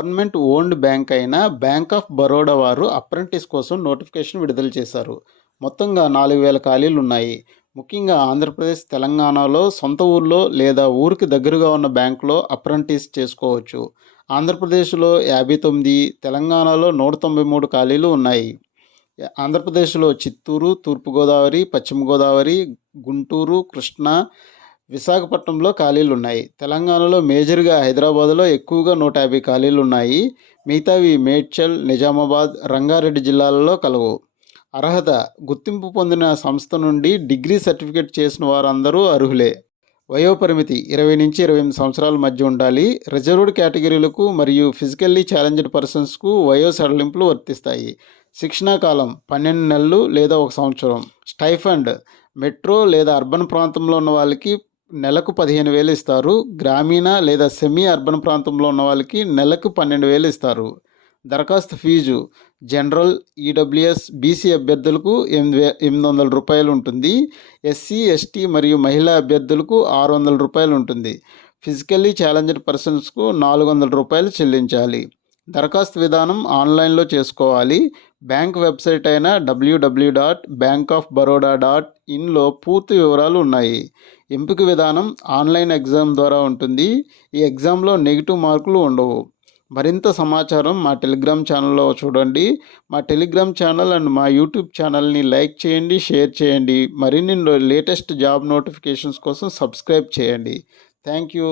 Government owned bank అయిన bank of Baroda వారు apprentice కోసం నోటిఫికేషన్ విడుదల చేశారు. మొత్తంగా 4,000 ఖాళీలు ఉన్నాయి. ముఖ్యంగా ఆంధ్రప్రదేశ్, తెలంగాణలో సొంత ఊర్లో లేదా ఊరికి దగ్గరగా ఉన్న బ్యాంకులో అప్రెంటిస్ చేసుకోవచ్చు. ఆంధ్రప్రదేశ్లో 59, తెలంగాణలో 193 ఖాళీలు ఉన్నాయి. ఆంధ్రప్రదేశ్లో చిత్తూరు, తూర్పుగోదావరి, పశ్చిమ గోదావరి, గుంటూరు, కృష్ణా, విశాఖపట్నంలో ఖాళీలు ఉన్నాయి. తెలంగాణలో మేజర్గా హైదరాబాద్లో ఎక్కువగా 150 ఖాళీలు ఉన్నాయి. మిగతావి మేడ్చల్, నిజామాబాద్, రంగారెడ్డి జిల్లాలలో కలవు. అర్హత: గుర్తింపు పొందిన సంస్థ నుండి డిగ్రీ సర్టిఫికేట్ చేసిన వారందరూ అర్హులే. వయోపరిమితి 20 నుంచి 28 సంవత్సరాల మధ్య ఉండాలి. రిజర్వ్డ్ కేటగిరీలకు మరియు ఫిజికల్లీ ఛాలెంజ్డ్ పర్సన్స్కు వయో సడలింపులు వర్తిస్తాయి. శిక్షణా కాలం 12 నెలలు లేదా 1 సంవత్సరం. స్టైఫండ్: మెట్రో లేదా అర్బన్ ప్రాంతంలో ఉన్న వాళ్ళకి నెలకు 15,000 ఇస్తారు. గ్రామీణ లేదా సెమీ అర్బన్ ప్రాంతంలో ఉన్న వాళ్ళకి నెలకు 12,000 ఇస్తారు. దరఖాస్తు ఫీజు: జనరల్, ఈడబ్ల్యూఎస్, బీసీ అభ్యర్థులకు 800 రూపాయలు ఉంటుంది. ఎస్సీ, ఎస్టీ మరియు మహిళా అభ్యర్థులకు 600 రూపాయలు ఉంటుంది. ఫిజికల్లీ ఛాలెంజ్డ్ పర్సన్స్కు 400 రూపాయలు చెల్లించాలి. దరఖాస్తు విధానం ఆన్లైన్లో చేసుకోవాలి. బ్యాంక్ వెబ్సైట్ అయిన www.bankofbaroda.inలో పూర్తి వివరాలు ఉన్నాయి. ఎంపిక విధానం ఆన్లైన్ ఎగ్జామ్ ద్వారా ఉంటుంది. ఈ ఎగ్జామ్లో నెగిటివ్ మార్కులు ఉండవు. మరింత సమాచారం మా టెలిగ్రామ్ ఛానల్లో చూడండి. మా టెలిగ్రామ్ ఛానల్ అండ్ మా యూట్యూబ్ ఛానల్ని లైక్ చేయండి, షేర్ చేయండి. మరిన్ని లేటెస్ట్ జాబ్ నోటిఫికేషన్స్ కోసం సబ్స్క్రైబ్ చేయండి. Thank you.